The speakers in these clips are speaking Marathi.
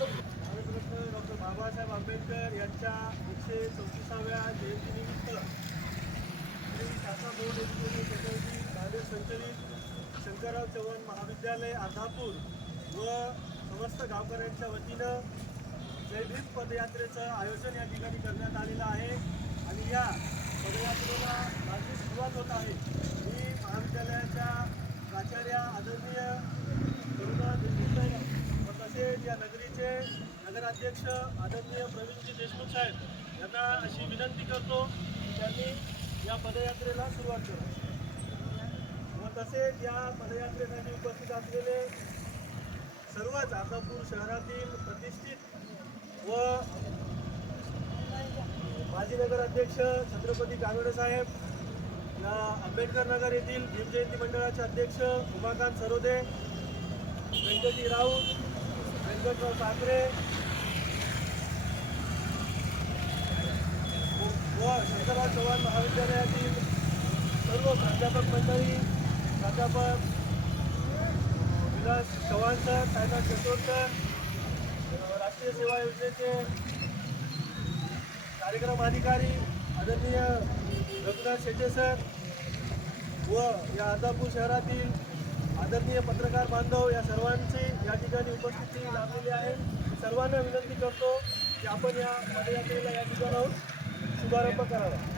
डॉक्टर बाबासाहेब आंबेडकर यांच्या एकशे चौतीसाव्या जयंतीनिमित्त श्री शाखा बोर्ड एज्युकेशन सोसायटी संचलित शंकरराव चव्हाण महाविद्यालय अर्धापूर व समस्त गावकऱ्यांच्या वतीनं जय भीम पदयात्रेचं आयोजन या ठिकाणी करण्यात आलेलं आहे. आणि या पदयात्रेला माझी सुरुवात होत आहे. मी महाविद्यालयाच्या प्राचार्य आदरणीय करुणा देशमुख व तसेच या नगरीचे नगराध्यक्ष आदरणीय प्रवीणजी देशमुख साहेब यांना अशी विनंती करतो की त्यांनी या पदयात्रेला सुरुवात करावी व तसेच या पदयात्रेसाठी उपस्थित असलेले सर्वच अर्धापूर शहरातील प्रतिष्ठित व माजी नगराध्यक्ष छत्रपती कानोडे साहेब या आंबेडकर नगर येथील भीमजयंती मंडळाचे अध्यक्ष उमाकांत सरोदे व्यंकटी राऊत व्यंकटराव साखरे व शंकरराव चव्हाण महाविद्यालयातील सर्व प्राध्यापक मंडळी प्राध्यापक विलास चव्हाण सर सायनाथ सर राष्ट्रीय सेवा योजनेचे कार्यक्रम अधिकारी आदरणीय रघुनाथ शेटे सर व या अर्धापूर शहरातील आदरणीय पत्रकार बांधव या सर्वांची या ठिकाणी उपस्थिती लाभलेली आहे. सर्वांना विनंती करतो की आपण या पदयात्रेला या ठिकाणाहून शुभारंभ करावा.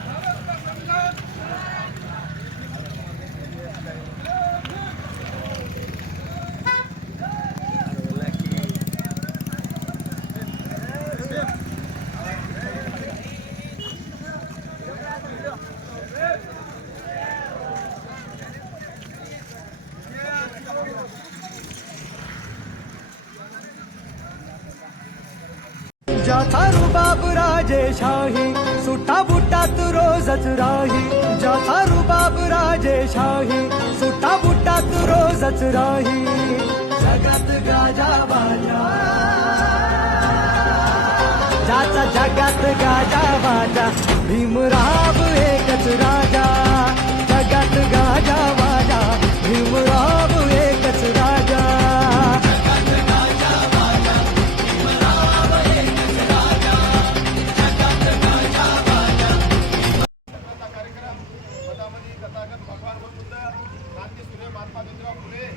ज्याचा रुबाब राजेशाही सुटा बुटात रोजच राही. ज्याचा रुबाब राजेशाही सुटा बुटात रोजच राही. जगात गाजा बाजा. जाचा जगात गाजा बाजा. भीमराव एकच राजा. तथागत भगवान बुद्ध क्रांती सूर्य महात्मा ज्योतिराव फुले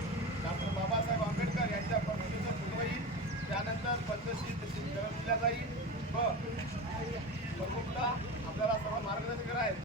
डॉक्टर बाबासाहेब आंबेडकर यांच्या प्रकृतीचं फुलं होईल त्यानंतर पंचशील दिल्या जाईल व प्रमुखला आपल्याला सर्व मार्गदर्शन आहेत.